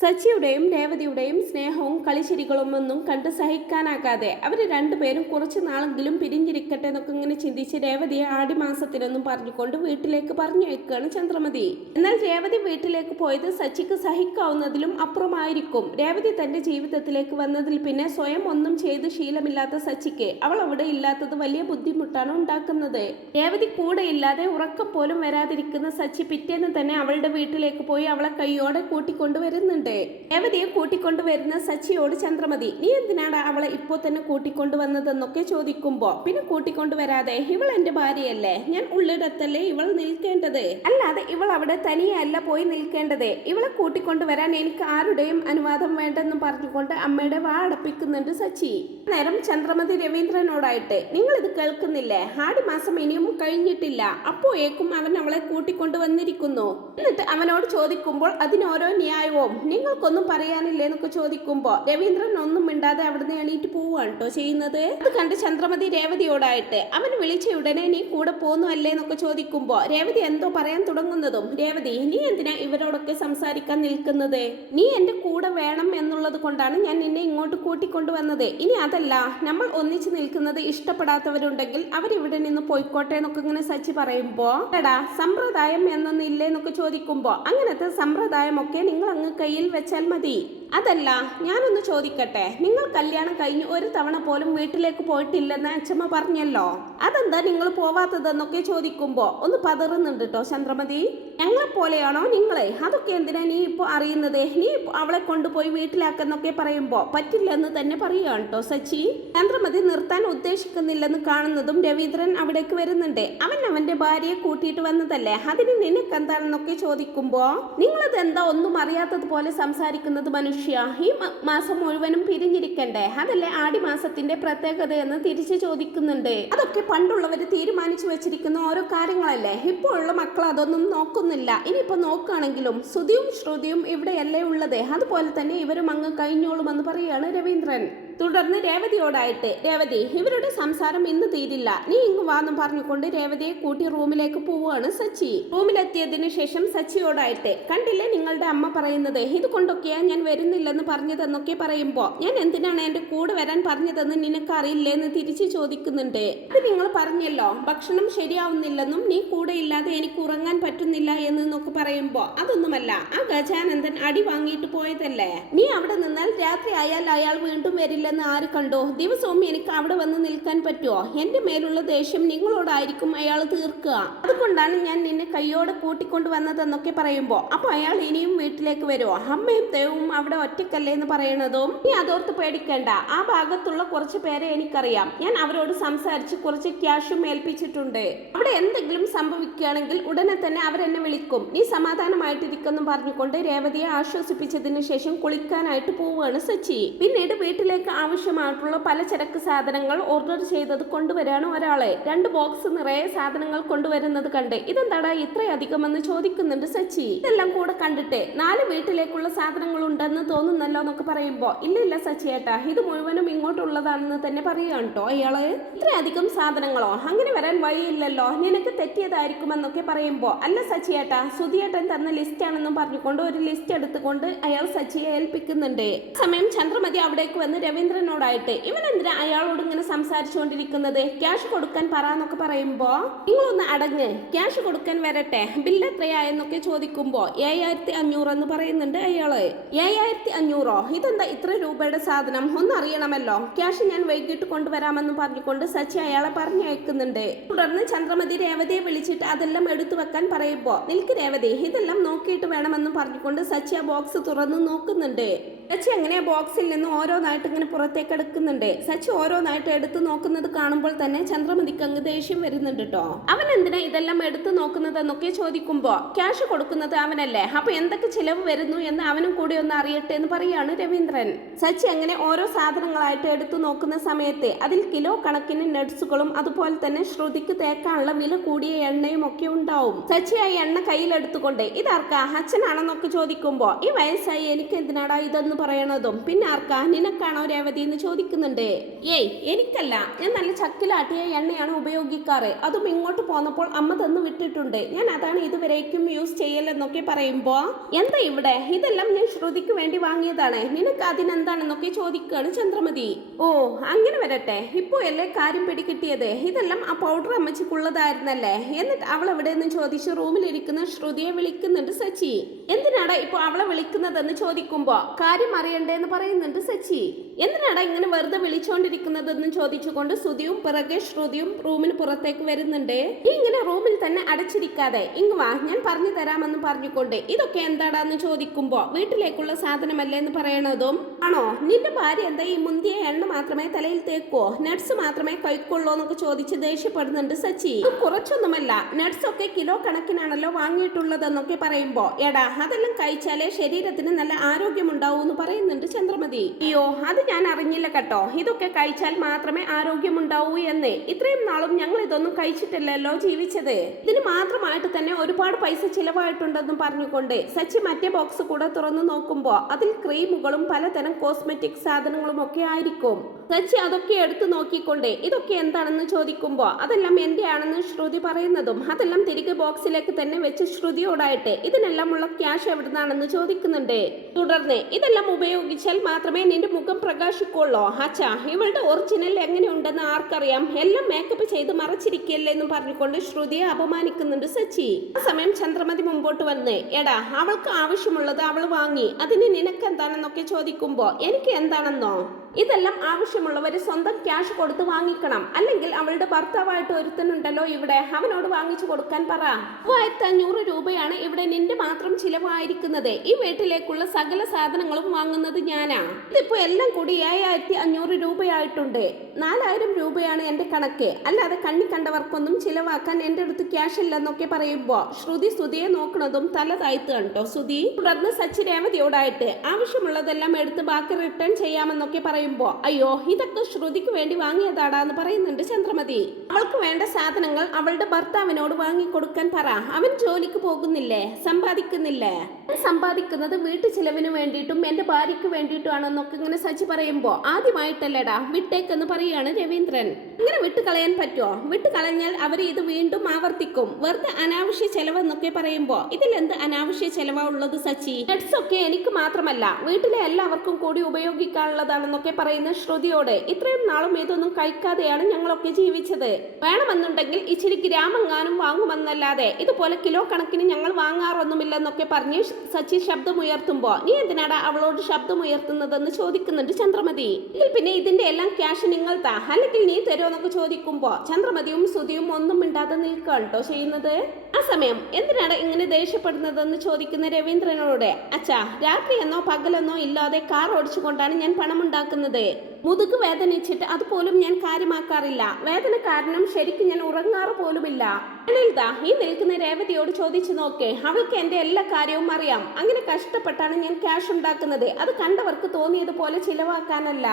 സച്ചിയുടെയും രേവതിയുടെയും സ്നേഹവും കളിച്ചിരികളുമൊന്നും കണ്ട് സഹിക്കാനാകാതെ അവർ രണ്ടുപേരും കുറച്ചു നാളെങ്കിലും പിരിഞ്ഞിരിക്കട്ടെ എന്നൊക്കെ ഇങ്ങനെ ചിന്തിച്ച് രേവതിയെ ആടിമാസത്തിനൊന്നും പറഞ്ഞുകൊണ്ട് വീട്ടിലേക്ക് പറഞ്ഞയക്കുകയാണ് ചന്ദ്രമതി. എന്നാൽ രേവതി വീട്ടിലേക്ക് പോയത് സച്ചിക്ക് സഹിക്കാവുന്നതിലും അപ്പുറമായിരിക്കും. രേവതി തന്റെ ജീവിതത്തിലേക്ക് വന്നതിൽ പിന്നെ സ്വയം ഒന്നും ചെയ്ത് ശീലമില്ലാത്ത സച്ചിക്ക് അവൾ അവിടെ ഇല്ലാത്തത് വലിയ ബുദ്ധിമുട്ടാണ് ഉണ്ടാക്കുന്നത്. രേവതി കൂടെ ഇല്ലാതെ ഉറക്കം പോലും വരാതിരിക്കുന്ന സച്ചി പിറ്റേന്ന് തന്നെ അവളുടെ വീട്ടിലേക്ക് പോയി അവളെ കൈയോടെ കൂട്ടിക്കൊണ്ടുവരുന്നുണ്ട്. രേവതിയെ കൂട്ടിക്കൊണ്ടുവരുന്ന സച്ചിയോട് ചന്ദ്രമതി, നീ എന്തിനാണ് അവളെ ഇപ്പോ തന്നെ കൂട്ടിക്കൊണ്ടുവന്നതെന്നൊക്കെ ചോദിക്കുമ്പോ, പിന്നെ കൂട്ടിക്കൊണ്ടുവരാതെ, ഇവൾ എന്റെ ഭാര്യയല്ലേ, ഞാൻ ഉള്ളിടത്തല്ലേ ഇവൾ നിൽക്കേണ്ടത്, അല്ലാതെ ഇവൾ അവിടെ തനിയല്ല പോയി നിൽക്കേണ്ടത്. ഇവളെ കൂട്ടിക്കൊണ്ടുവരാൻ എനിക്ക് ആരുടെയും അനുവാദം വേണ്ടെന്ന് പറഞ്ഞുകൊണ്ട് അമ്മയുടെ വാ അടപ്പിക്കുന്നുണ്ട് സച്ചി. നേരം ചന്ദ്രമതി രവീന്ദ്രനോടായിട്ട്, നിങ്ങൾ ഇത് കേൾക്കുന്നില്ലേ, ആടിമാസം ഇനിയും കഴിഞ്ഞിട്ടില്ല, അപ്പോഴേക്കും അവൻ അവളെ കൂട്ടിക്കൊണ്ടുവന്നിരിക്കുന്നു. എന്നിട്ട് അവനോട് ചോദിക്കുമ്പോൾ അതിനോരോ ന്യായവും, നിങ്ങൾക്കൊന്നും പറയാനില്ലേ എന്നൊക്കെ ചോദിക്കുമ്പോ രവീന്ദ്രൻ ഒന്നും മിണ്ടാതെ അവിടുന്ന് എണീറ്റ് പോവുകയാണ് കേട്ടോ ചെയ്യുന്നത്. അത് കണ്ട് ചന്ദ്രമതി രേവതിയോടായിട്ട്, അവൻ വിളിച്ച ഉടനെ നീ കൂടെ പോന്നു അല്ലേ എന്നൊക്കെ ചോദിക്കുമ്പോ രേവതി എന്തോ പറയാൻ തുടങ്ങുന്നതും, രേവതി നീ എന്തിനാ ഇവരോടൊക്കെ സംസാരിക്കാൻ നിൽക്കുന്നത്, നീ എന്റെ കൂടെ വേണം എന്നുള്ളത് കൊണ്ടാണ് ഞാൻ നിന്നെ ഇങ്ങോട്ട് കൂട്ടിക്കൊണ്ടുവന്നത്. ഇനി അതല്ല, നമ്മൾ ഒന്നിച്ചു നിൽക്കുന്നത് ഇഷ്ടപ്പെടാത്തവരുണ്ടെങ്കിൽ അവരിവിടെ നിന്ന് പോയിക്കോട്ടെ എന്നൊക്കെ ഇങ്ങനെ സച്ചി പറയുമ്പോ, എടാ സമ്പ്രദായം എന്നൊന്നും ഇല്ലേ എന്നൊക്കെ ചോദിക്കുമ്പോ, അങ്ങനത്തെ സമ്പ്രദായമൊക്കെ നിങ്ങൾ അങ്ങ് കയ്യിൽ വെച്ചാൽ മതി. അതല്ല, ഞാനൊന്ന് ചോദിക്കട്ടെ, നിങ്ങൾ കല്യാണം കഴിഞ്ഞ് ഒരു തവണ പോലും വീട്ടിലേക്ക് പോയിട്ടില്ലെന്ന് അച്ഛമ്മ പറഞ്ഞല്ലോ, അതെന്താ നിങ്ങൾ പോവാത്തതെന്നൊക്കെ ചോദിക്കുമ്പോ ഒന്ന് പതറുന്നുണ്ട് കേട്ടോ ചന്ദ്രമതി. ഞങ്ങളെ പോലെയാണോ നിങ്ങളെ, അതൊക്കെ എന്തിനാ നീ ഇപ്പൊ അറിയുന്നത്, നീ അവളെ കൊണ്ടുപോയി വീട്ടിലാക്കെന്നൊക്കെ പറയുമ്പോ പറ്റില്ലെന്ന് തന്നെ പറയുകയാണ് കേട്ടോ സച്ചി. ചന്ദ്രമതി നിർത്താൻ ഉദ്ദേശിക്കുന്നില്ലെന്ന് കാണുന്നതും രവീന്ദ്രൻ അവിടേക്ക് വരുന്നുണ്ട്. അവൻ അവന്റെ ഭാര്യയെ കൂട്ടിയിട്ട് വന്നതല്ലേ, അതിന് നിനക്ക് എന്താണെന്നൊക്കെ ചോദിക്കുമ്പോ, നിങ്ങളത് എന്താ ഒന്നും അറിയാത്തതുപോലെ സംസാരിക്കുന്നത് മനുഷ്യ, ഈ മാസം മുഴുവനും പിരിഞ്ഞിരിക്കണ്ടേ, അതല്ലേ ആടിമാസത്തിന്റെ പ്രത്യേകത എന്ന് തിരിച്ചു ചോദിക്കുന്നുണ്ട്. അതൊക്കെ പണ്ടുള്ളവർ തീരുമാനിച്ചു വെച്ചിരിക്കുന്ന ഓരോ കാര്യങ്ങളല്ലേ, ഇപ്പോൾ ഉള്ള മക്കൾ അതൊന്നും നോക്കുന്നില്ല. ഇനിയിപ്പോ നോക്കുകയാണെങ്കിലും ശ്രുതിയും ശ്രുതിയും ഇവിടെയല്ലേ ഉള്ളത്, അതുപോലെ തന്നെ ഇവരും അങ്ങ് കഴിഞ്ഞോളുമെന്ന് പറയുകയാണ് രവീന്ദ്രൻ. തുടർന്ന് രേവതിയോടായിട്ട്, രേവതി ഇവരുടെ സംസാരം ഇന്ന് തീരില്ല, നീ ഇങ്ങ് വാന്നും പറഞ്ഞുകൊണ്ട് രേവതിയെ കൂട്ടി റൂമിലേക്ക് പോവുകയാണ് സച്ചി. റൂമിലെത്തിയതിനു ശേഷം സച്ചിയോടായിട്ട്, കണ്ടില്ലേ നിങ്ങളുടെ അമ്മ പറയുന്നത്, ഇതുകൊണ്ടൊക്കെയാ ഞാൻ വരുന്നില്ലെന്ന് പറഞ്ഞതെന്നൊക്കെ പറയുമ്പോ, ഞാൻ എന്തിനാണ് എന്റെ കൂടെ വരാൻ പറഞ്ഞതെന്ന് നിനക്ക് അറിയില്ലേ എന്ന് തിരിച്ചു ചോദിക്കുന്നുണ്ട്. അത് നിങ്ങൾ പറഞ്ഞല്ലോ, ഭക്ഷണം ശരിയാവുന്നില്ലെന്നും നീ കൂടെ ഇല്ലാതെ എനിക്ക് ഉറങ്ങാൻ പറ്റുന്നില്ല എന്നൊക്കെ പറയുമ്പോ, അതൊന്നുമല്ല, ആ ഗജാനന്ദൻ അടി വാങ്ങിയിട്ട് പോയതല്ലേ, നീ അവിടെ നിന്നാൽ രാത്രി ആയാൽ അയാൾ വീണ്ടും വരില്ല ആര് കണ്ടോ, ദിവസവും എനിക്ക് അവിടെ വന്ന് നിൽക്കാൻ പറ്റുമോ, എന്റെ മേലുള്ള ദേഷ്യം നിങ്ങളോടായിരിക്കും അയാൾ തീർക്കുക, അതുകൊണ്ടാണ് ഞാൻ നിന്നെ കയ്യോടെ കൂട്ടിക്കൊണ്ട് വന്നതെന്നൊക്കെ പറയുമ്പോ, അപ്പൊ അയാൾ ഇനിയും വീട്ടിലേക്ക് വരുമോ, അമ്മയും ദേവും അവിടെ ഒറ്റക്കല്ലേ എന്ന് പറയണതും, നീ അതോർത്ത് പേടിക്കേണ്ട, ആ ഭാഗത്തുള്ള കുറച്ച് പേരെ എനിക്കറിയാം, ഞാൻ അവരോട് സംസാരിച്ച് കുറച്ച് ക്യാഷും ഏൽപ്പിച്ചിട്ടുണ്ട്, അവിടെ എന്തെങ്കിലും സംഭവിക്കുകയാണെങ്കിൽ ഉടനെ തന്നെ അവരെന്നെ വിളിക്കും, നീ സമാധാനമായിട്ടിരിക്കുന്നു പറഞ്ഞുകൊണ്ട് രേവതിയെ ആശ്വസിപ്പിച്ചതിന് ശേഷം കുളിക്കാനായിട്ട് പോവുകയാണ് സച്ചി. പിന്നീട് വീട്ടിലേക്ക് ആവശ്യമായിട്ടുള്ള പലചരക്ക് സാധനങ്ങൾ ഓർഡർ ചെയ്തത് കൊണ്ടുവരാണ് ഒരാളെ. 2 ബോക്സ് നിറയെ സാധനങ്ങൾ കൊണ്ടുവരുന്നത് കണ്ട്, ഇതെന്താടാ ഇത്രയധികം എന്ന് ചോദിക്കുന്നുണ്ട് സച്ചി. ഇതെല്ലാം കൂടെ കണ്ടിട്ട് 4 വീട്ടിലേക്കുള്ള സാധനങ്ങൾ ഉണ്ടെന്ന് തോന്നുന്നല്ലോ എന്നൊക്കെ പറയുമ്പോ, ഇല്ല സച്ചിയേട്ടാ, ഇത് മുഴുവനും ഇങ്ങോട്ടുള്ളതാണെന്ന് തന്നെ പറയുകയാണ് കേട്ടോ അയാള്. ഇത്രയധികം സാധനങ്ങളോ, അങ്ങനെ വരാൻ വഴിയില്ലല്ലോ, നിനക്ക് തെറ്റിയതായിരിക്കുമെന്നൊക്കെ പറയുമ്പോ, അല്ല സച്ചിയേട്ടാ, സുധിയേട്ടൻ തന്ന ലിസ്റ്റ് ആണെന്നും പറഞ്ഞുകൊണ്ട് ഒരു ലിസ്റ്റ് എടുത്തുകൊണ്ട് അയാൾ സച്ചിയെ ഏൽപ്പിക്കുന്നുണ്ട്. സമയം ചന്ദ്രമതി അവിടേക്ക് വന്ന് രവീന്ദ്രനോടായിട്ട്, ഇവൻ എന്തിനാ അയാളോട് ഇങ്ങനെ സംസാരിച്ചുകൊണ്ടിരിക്കുന്നത്, ക്യാഷ് കൊടുക്കാൻ പറയാന്നൊക്കെ പറയുമ്പോ, നിങ്ങളൊന്ന് അടങ്ങ്, ക്യാഷ് കൊടുക്കാൻ വരട്ടെ, ബില്ല് എത്രയായെന്നൊക്കെ ചോദിക്കുമ്പോ 7500 എന്ന് പറയുന്നുണ്ട് അയാള്. 7500, ഇതെന്താ ഇത്ര രൂപയുടെ സാധനം, ഒന്നറിയണമല്ലോ, ക്യാഷ് ഞാൻ വൈകിട്ട് കൊണ്ടുവരാമെന്ന് പറഞ്ഞുകൊണ്ട് സച്ചി അയാളെ പറഞ്ഞയക്കുന്നുണ്ട്. തുടർന്ന് ചന്ദ്രമതി രേവതിയെ വിളിച്ചിട്ട് അതെല്ലാം എടുത്തു വെക്കാൻ പറയുമ്പോ, നിൽക്ക് രേവതി, ഇതെല്ലാം നോക്കിയിട്ട് വേണമെന്ന് പറഞ്ഞുകൊണ്ട് സച്ചി ആ ബോക്സ് തുറന്ന് നോക്കുന്നുണ്ട്. സച്ചി അങ്ങനെ ബോക്സിൽ നിന്ന് ഓരോന്നായിട്ട് ഇങ്ങനെ പുറത്തേക്ക് എടുക്കുന്നുണ്ട്. സച്ചി ഓരോന്നായിട്ട് എടുത്തു നോക്കുന്നത് കാണുമ്പോൾ തന്നെ ചന്ദ്രമതിക്ക് അങ്ങ് ദേഷ്യം വരുന്നുണ്ട് കേട്ടോ. അവൻ എന്തിനാ ഇതെല്ലാം എടുത്തു നോക്കുന്നതെന്നൊക്കെ ചോദിക്കുമ്പോ, ക്യാഷ് കൊടുക്കുന്നത് അവനല്ലേ, അപ്പൊ എന്തൊക്കെ ചിലവ് വരുന്നു എന്ന് അവനും കൂടി ഒന്ന് അറിയട്ടെ എന്ന് പറയാണ് രവീന്ദ്രൻ. സച്ചി അങ്ങനെ ഓരോ സാധനങ്ങളായിട്ട് എടുത്തു നോക്കുന്ന സമയത്ത് അതിൽ കിലോ കണക്കിന് നട്സുകളും അതുപോലെ തന്നെ ശ്രുതിക്ക് തേക്കാനുള്ള വില കൂടിയ എണ്ണയും ഒക്കെ ഉണ്ടാവും. സച്ചി ആ എണ്ണ കയ്യിലെടുത്തുകൊണ്ട്, ഇതാർക്കാ, അച്ഛനാണെന്നൊക്കെ ചോദിക്കുമ്പോ, ഈ വയസ്സായി എനിക്ക് എന്തിനാടാ ഇതെന്ന് പറയണതും, പിന്നെ ആർക്കാ, നിനക്കാണോ രേവതി എന്ന് ചോദിക്കുന്നുണ്ട്. ഏയ് എനിക്കല്ല, ഞാൻ നല്ല ചക്കിലാട്ടിയ എണ്ണയാണ് ഉപയോഗിക്കാറ്. അതും ഇങ്ങോട്ട് പോന്നപ്പോൾ അമ്മ തന്നു വിട്ടിട്ടുണ്ട്. ഞാൻ അതാണ് ഇതുവരേക്കും യൂസ് ചെയ്യലെന്നൊക്കെ പറയുമ്പോ എന്താ ഇവിടെ, ഇതെല്ലാം ഞാൻ ശ്രുതിക്ക് വേണ്ടി വാങ്ങിയതാണ്, നിനക്ക് അതിനെന്താണെന്നൊക്കെ ചോദിക്കുകയാണ് ചന്ദ്രമതി. ഓ അങ്ങനെ വരട്ടെ, ഇപ്പോ അല്ലേ കാര്യം പിടികിട്ടിയത്. ഇതെല്ലാം ആ പൗഡർ അമ്മച്ചിക്കുള്ളതായിരുന്നല്ലേ. എന്നിട്ട് അവൾ എവിടെയെന്ന് ചോദിച്ച് റൂമിലിരിക്കുന്ന ശ്രുതിയെ വിളിക്കുന്നുണ്ട് സച്ചി. എന്തിനാടാ ഇപ്പൊ അവളെ വിളിക്കുന്നതെന്ന് ചോദിക്കുമ്പോ കാര്യം അറിയണ്ടേന്ന് പറയുന്നുണ്ട് സച്ചി. എന്തിനാടാ ഇങ്ങനെ വെറുതെ വിളിച്ചോണ്ടിരിക്കുന്നതെന്ന് ചോദിച്ചുകൊണ്ട് സുധിയും പിറകെ ശ്രുതിയും റൂമിന് പുറത്തേക്ക് വരുന്നുണ്ട്. ഈ ഇങ്ങനെ റൂമിൽ തന്നെ അടച്ചിരിക്കാതെ ഇങ്ങ് വാ, ഞാൻ പറഞ്ഞു തരാമെന്ന് പറഞ്ഞുകൊണ്ട് ഇതൊക്കെ എന്താടാന്ന് ചോദിക്കുമ്പോ വീട്ടിലേക്കുള്ള സാധനമല്ലേ എന്ന് പറയണതും ആണോ, നിന്റെ ഭാര്യ എന്താ ഈ മുന്തിയ എണ്ണ മാത്രമേ തലയിൽ തേക്കോ, നട്സ് മാത്രമേ കഴിക്കുള്ളൂ എന്നൊക്കെ ചോദിച്ച് ദേഷ്യപ്പെടുന്നുണ്ട് സച്ചി. കുറച്ചൊന്നുമല്ല, നട്സ് ഒക്കെ കിലോ കണക്കിനാണല്ലോ വാങ്ങിയിട്ടുള്ളതെന്നൊക്കെ പറയുമ്പോ എടാ അതെല്ലാം കഴിച്ചാലേ ശരീരത്തിന് നല്ല ആരോഗ്യമുണ്ടാവൂ എന്ന് പറയുന്നുണ്ട് ചന്ദ്രമതി. അയ്യോ അത് ഞാൻ അറിഞ്ഞില്ല കേട്ടോ, ഇതൊക്കെ കഴിച്ചാൽ മാത്രമേ ആരോഗ്യമുണ്ടാവൂ എന്ന്. ഇത്രയും നാളും ഞങ്ങൾ ഇതൊന്നും കഴിച്ചിട്ടില്ലല്ലോ ജീവിച്ചത്. ഇതിന് മാത്രമായിട്ട് തന്നെ ഒരുപാട് പൈസ ചിലവായിട്ടുണ്ടെന്നും പറഞ്ഞുകൊണ്ട് സച്ചി മറ്റേ ബോക്സ് കൂടെ തുറന്നു നോക്കുമ്പോ അതിൽ ക്രീമുകളും പലതരം കോസ്മെറ്റിക് സാധനങ്ങളും ഒക്കെ ആയിരിക്കും. സച്ചി അതൊക്കെ എടുത്തു നോക്കിക്കൊണ്ട് ഇതൊക്കെ എന്താണെന്ന് ചോദിക്കുമ്പോ അതെല്ലാം എന്റെ ആണെന്ന് ശ്രുതി പറയുന്നതും അതെല്ലാം തിരികെ ബോക്സിലേക്ക് തന്നെ വെച്ച് ശ്രുതിയോടായിട്ട് ഇതിനെല്ലാം ഉള്ള ക്യാഷ് എവിടുന്നാണെന്ന് ചോദിക്കുന്നുണ്ട്. തുടർന്ന് ഇതെല്ലാം ഉപയോഗിച്ചാൽ മാത്രമേ നിന്റെ മുഖം പ്രകാശിക്കുള്ളൂ. അച്ഛാ ഇവളുടെ ഒറിജിനൽ എങ്ങനെയുണ്ടെന്ന് ആർക്കറിയാം, എല്ലാം മേക്കപ്പ് ചെയ്ത് മറച്ചിരിക്കല്ലേ എന്ന് പറഞ്ഞുകൊണ്ട് ശ്രുതിയെ അപമാനിക്കുന്നുണ്ട് സച്ചി. ആ സമയം ചന്ദ്രമതി മുമ്പോട്ട് വന്ന് എടാ അവൾക്ക് ആവശ്യമുള്ളത് അവൾ വാങ്ങി, അതിന് നിനക്ക് എന്താണെന്നൊക്കെ ചോദിക്കുമ്പോ എനിക്ക് എന്താണെന്നോ, ഇതെല്ലാം ആവശ്യമുള്ളവര് സ്വന്തം ക്യാഷ് കൊടുത്ത് വാങ്ങിക്കണം, അല്ലെങ്കിൽ അവളുടെ ഭർത്താവായിട്ട് ഒരുത്തനുണ്ടല്ലോ ഇവിടെ, അവനോട് വാങ്ങിച്ചു കൊടുക്കാൻ പറ. 3500 രൂപയാണ് ഇവിടെ നിന്റെ മാത്രം ചിലവായിരിക്കുന്നത്. ഈ വീട്ടിലേക്കുള്ള സകല സാധനങ്ങളും വാങ്ങുന്നത് ഞാനാ. ഇതിപ്പോ എല്ലാം കൂടി 7500 രൂപയായിട്ടുണ്ട്. 4000 രൂപയാണ് എന്റെ കണക്ക്, അല്ലാതെ കണ്ണി കണ്ടവർക്കൊന്നും ചിലവാക്കാൻ എന്റെ അടുത്ത് ക്യാഷ് ഇല്ലെന്നൊക്കെ പറയുമ്പോ ശ്രുതി സുധിയെ നോക്കുന്നതും തല താഴ്ത്തുകയാണ് കേട്ടോ സുധി. തുടർന്ന് സച്ചി രേവതിയോടായിട്ട് ആവശ്യമുള്ളതെല്ലാം എടുത്ത് ബാക്കി റിട്ടേൺ ചെയ്യാമെന്നൊക്കെ പറയുമ്പോ അയ്യോ ഇതൊക്കെ ശ്രുതിക്ക് വേണ്ടി വാങ്ങിയതാടാന്ന് പറയുന്നുണ്ട് ചന്ദ്രമതി. അവൾക്ക് വേണ്ട സാധനങ്ങൾ അവളുടെ ഭർത്താവിനോട് വാങ്ങിക്കൊടുക്കാൻ പറ. അവൻ ജോലിക്ക് പോകുന്നില്ലേ, സമ്പാദിക്കുന്നില്ലേ? സമ്പാദിക്കുന്നത് വീട്ടു ചിലവിന് വേണ്ടിയിട്ടും എന്റെ ഭാര്യയ്ക്ക് വേണ്ടിയിട്ടുമാണെന്നൊക്കെ ഇങ്ങനെ സച്ചി പറയുമ്പോ ആദ്യമായിട്ടല്ലേടാ വിട്ടേക്കെന്ന് പറയാണ് രവീന്ദ്രൻ. ഇങ്ങനെ വിട്ടുകളയാൻ പറ്റുമോ? വിട്ടുകളഞ്ഞാൽ അവർ ഇത് വീണ്ടും ആവർത്തിക്കും. വെറുതെ അനാവശ്യ ചെലവെന്നൊക്കെ പറയുമ്പോ ഇതിലെന്ത് അനാവശ്യ ചെലവാ ഉള്ളത് സച്ചി? നട്സ് ഒക്കെ എനിക്ക് മാത്രമല്ല വീട്ടിലെ എല്ലാവർക്കും കൂടി ഉപയോഗിക്കാനുള്ളതാണെന്നൊക്കെ പറയുന്ന ശ്രുതിയോട് ഇത്രയും നാളും ഇതൊന്നും കഴിക്കാതെയാണ് ഞങ്ങളൊക്കെ ജീവിച്ചത്. വേണമെന്നുണ്ടെങ്കിൽ ഇച്ചിരി ഗ്രാമങ്ങാനും വാങ്ങുമെന്നല്ലാതെ ഇതുപോലെ കിലോ കണക്കിന് ഞങ്ങൾ വാങ്ങാറൊന്നുമില്ലെന്നൊക്കെ പറഞ്ഞ് സച്ചി ശബ്ദമുയർത്തുമ്പോ നീ എന്തിനാടാ അവളോട് ശബ്ദമുയർത്തുന്നതെന്ന് ചോദിക്കുന്നുണ്ട് ചന്ദ്രമതി. പിന്നെ ഇതിന്റെ എല്ലാം ക്യാഷ് നിങ്ങൾ താ, അല്ലെങ്കിൽ നീ തരുമെന്നൊക്കെ ചോദിക്കുമ്പോ ചന്ദ്രമതിയും സുധിയും ഒന്നും മിണ്ടാതെ നിൽക്കുകയാണ് കേട്ടോ ചെയ്യുന്നത്. ആ സമയം എന്തിനാണ് ഇങ്ങനെ ദേഷ്യപ്പെടുന്നതെന്ന് ചോദിക്കുന്ന രവീന്ദ്രനോട് അച്ഛാ രാത്രി എന്നോ പകലെന്നോ ഇല്ലാതെ കാർ ഓടിച്ചുകൊണ്ടാണ് ഞാൻ പണമുണ്ടാക്കുന്നത്. മുതുക് വേദനിച്ചിട്ട് അതുപോലും ഞാൻ കാര്യമാക്കാറില്ല. വേദന കാരണം ശരിക്കും ഞാൻ ഉറങ്ങാറ് പോലുമില്ല. അനിൽദാ ഈ നിൽക്കുന്ന രേവതിയോട് ചോദിച്ചു നോക്കേ, അവൾക്ക് എന്റെ എല്ലാ കാര്യവും അറിയാം. അങ്ങനെ കഷ്ടപ്പെട്ടാണ് ഞാൻ ക്യാഷ് ഉണ്ടാക്കുന്നത്. അത് കണ്ടവർക്ക് തോന്നിയതുപോലെ ചിലവാക്കാനല്ല.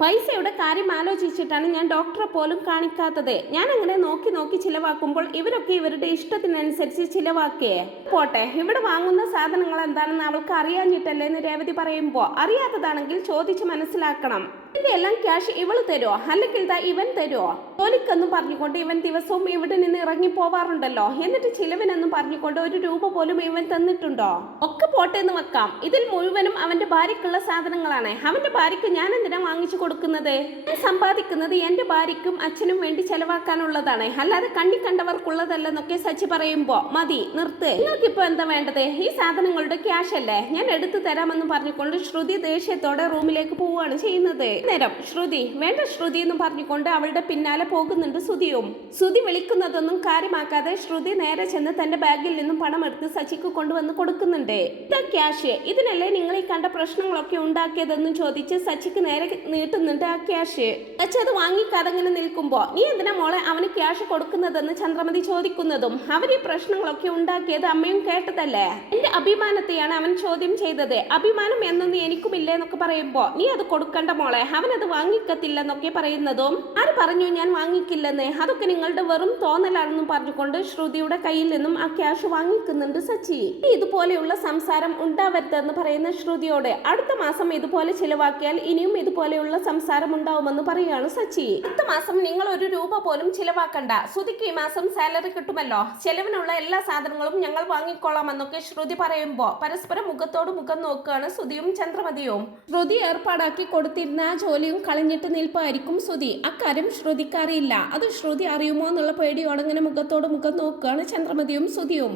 പൈസയുടെ കാര്യം ആലോചിച്ചിട്ടാണ് ഞാൻ ഡോക്ടറെ പോലും കാണിക്കാത്തത്. ഞാൻ അങ്ങനെ നോക്കി നോക്കി ചിലവാക്കുമ്പോൾ ഇവരൊക്കെ ഇവരുടെ ഇഷ്ടത്തിനനുസരിച്ച് ചിലവാക്കേ. പോട്ടെ, ഇവിടെ വാങ്ങുന്ന സാധനങ്ങൾ എന്താണെന്ന് അവൾക്ക് അറിയാഞ്ഞിട്ടല്ലേ എന്ന് രേവതി പറയുമ്പോ അറിയാത്തതാണെങ്കിൽ ചോദിച്ച് മനസ്സിലാക്കണം. ഇതിന്റെ എല്ലാം ക്യാഷ് ഇവള് തരുമോ, അല്ലെങ്കിൽ ഇവൻ തരുമോ? ജോലിക്കെന്നും പറഞ്ഞുകൊണ്ട് ഇവൻ ദിവസവും ഇവിടെ നിന്ന് ഇറങ്ങി പോവാറുണ്ടല്ലോ. എന്നിട്ട് ചിലവിനെന്നും പറഞ്ഞുകൊണ്ട് 1 രൂപ പോലും ഇവൻ തന്നിട്ടുണ്ടോ? ഒക്കെ പോട്ടെ എന്ന് വെക്കാം. ഇതിൽ മുഴുവനും അവന്റെ ഭാര്യക്കുള്ള സാധനങ്ങളാണ്. അവന്റെ ഭാര്യക്ക് ഞാൻ എന്തിനാ വാങ്ങിച്ചു കൊടുക്കുന്നത്? ഞാൻ സമ്പാദിക്കുന്നത് എന്റെ ഭാര്യക്കും അച്ഛനും വേണ്ടി ചെലവാക്കാനുള്ളതാണ്, അല്ലാതെ കണ്ണി കണ്ടവർക്കുള്ളതല്ലെന്നൊക്കെ സച്ചി പറയുമ്പോ മതി നിർത്ത്. നിങ്ങൾക്കിപ്പോ എന്താ വേണ്ടത്? ഈ സാധനങ്ങളുടെ ക്യാഷ് അല്ലേ, ഞാൻ എടുത്തു തരാമെന്ന് പറഞ്ഞുകൊണ്ട് ശ്രുതി ദേഷ്യത്തോടെ റൂമിലേക്ക് പോവുകയാണ് ചെയ്യുന്നത്. നേരം ശ്രുതി വേണ്ട ശ്രുതി എന്ന് പറഞ്ഞുകൊണ്ട് അവളുടെ പിന്നാലെ പോകുന്നുണ്ട് സുധിയും. സുധി വിളിക്കുന്നതൊന്നും കാര്യമാക്കാതെ ശ്രുതി നേരെ ചെന്ന് തന്റെ ബാഗിൽ നിന്നും പണം എടുത്ത് സച്ചിക്ക് കൊണ്ടുവന്ന് കൊടുക്കുന്നുണ്ട്. ഇതാ ക്യാഷ്, ഇതിനല്ലേ നിങ്ങൾ ഈ കണ്ട പ്രശ്നങ്ങളൊക്കെ ഉണ്ടാക്കിയതെന്ന് ചോദിച്ച് സച്ചിക്ക് നേരെ നീട്ടുന്നുണ്ട് ആ ക്യാഷ്. സച്ചി അത് വാങ്ങിക്കാതെ അങ്ങനെ നിൽക്കുമ്പോ നീ എന്തിനാ മോളെ അവന് ക്യാഷ് കൊടുക്കുന്നതെന്ന് ചന്ദ്രമതി ചോദിക്കുന്നതും അവർ ഈ പ്രശ്നങ്ങളൊക്കെ ഉണ്ടാക്കിയത് അമ്മയും കേട്ടതല്ലേ. എന്റെ അഭിമാനത്തെയാണ് അവൻ ചോദ്യം ചെയ്തത്. അഭിമാനം എന്നൊന്നും എനിക്കുമില്ലേ എന്നൊക്കെ പറയുമ്പോ നീ അത് കൊടുക്കണ്ട മോളെ, അവനത് വാങ്ങിക്കത്തില്ലെന്നൊക്കെ പറയുന്നതും ആര് പറഞ്ഞു ഞാൻ വാങ്ങിക്കില്ലെന്ന്, അതൊക്കെ നിങ്ങളുടെ വെറും തോന്നലാണെന്നും പറഞ്ഞുകൊണ്ട് ശ്രുതിയുടെ കയ്യിൽ നിന്നും ആ ക്യാഷ് വാങ്ങിക്കുന്നുണ്ട് സച്ചി. ഇതുപോലെയുള്ള സംസാരം ഉണ്ടാവരുതെന്ന് പറയുന്ന ശ്രുതിയോട് അടുത്ത മാസം ഇതുപോലെ ചിലവാക്കിയാൽ ഇനിയും ഇതുപോലെയുള്ള സംസാരം ഉണ്ടാവുമെന്ന് പറയുകയാണ് സച്ചി. അടുത്ത മാസം നിങ്ങൾ 1 രൂപ പോലും ചിലവാക്കണ്ട, ശ്രുതിക്ക് ഈ മാസം സാലറി കിട്ടുമല്ലോ, ചെലവിനുള്ള എല്ലാ സാധനങ്ങളും ഞങ്ങൾ വാങ്ങിക്കോളാമെന്നൊക്കെ ശ്രുതി പറയുമ്പോൾ പരസ്പരം മുഖത്തോട് മുഖം നോക്കുകയാണ് ശ്രുതിയും ചന്ദ്രമതിയും. ശ്രുതി ഏർപ്പാടാക്കി കൊടുത്തിരുന്ന ആ ജോലിയും കളഞ്ഞിട്ട് നിൽപ്പായിരിക്കും ശ്രുതി. അക്കാര്യം ശ്രുതിക്ക് അറിയില്ല. അത് ശ്രുതി അറിയുമോ എന്നുള്ള പേടിയോടെ ഇങ്ങനെ മുഖത്തോട് മുഖം നോക്കുകയാണ് ചന്ദ്രമതിയും ശ്രുതിയും.